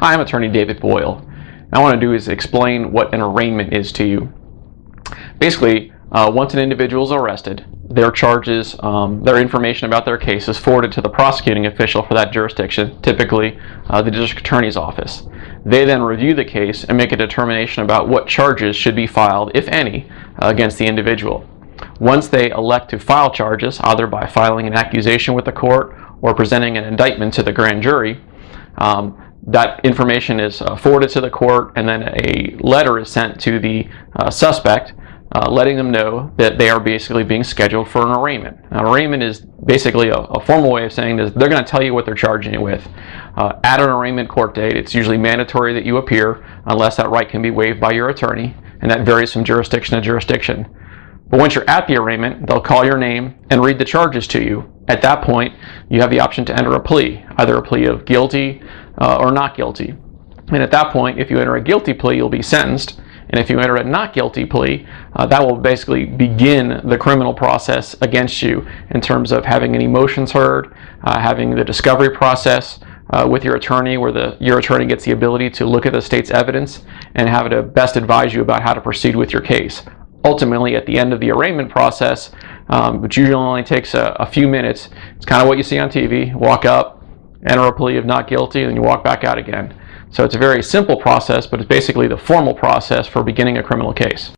Hi, I'm attorney David Boyle. And I want to do is explain what an arraignment is to you. Basically, once an individual is arrested, their charges, their information about their case is forwarded to the prosecuting official for that jurisdiction, typically the district attorney's office. They then review the case and make a determination about what charges should be filed, if any, against the individual. Once they elect to file charges, either by filing an accusation with the court or presenting an indictment to the grand jury, that information is forwarded to the court, and then a letter is sent to the suspect letting them know that they are basically being scheduled for an arraignment. Now, an arraignment is basically a formal way of saying that they're going to tell you what they're charging you with. At an arraignment court date, it's usually mandatory that you appear unless that right can be waived by your attorney, and that varies from jurisdiction to jurisdiction. But once you're at the arraignment, they'll call your name and read the charges to you. At that point, you have the option to enter a plea, either a plea of guilty or not guilty. And at that point, if you enter a guilty plea, you'll be sentenced. And if you enter a not guilty plea, that will basically begin the criminal process against you in terms of having any motions heard, having the discovery process with your attorney, where your attorney gets the ability to look at the state's evidence and have it to best advise you about how to proceed with your case. Ultimately, at the end of the arraignment process, which usually only takes a few minutes, it's kind of what you see on TV. Walk up, enter a plea of not guilty, and then you walk back out again. So it's a very simple process, but it's basically the formal process for beginning a criminal case.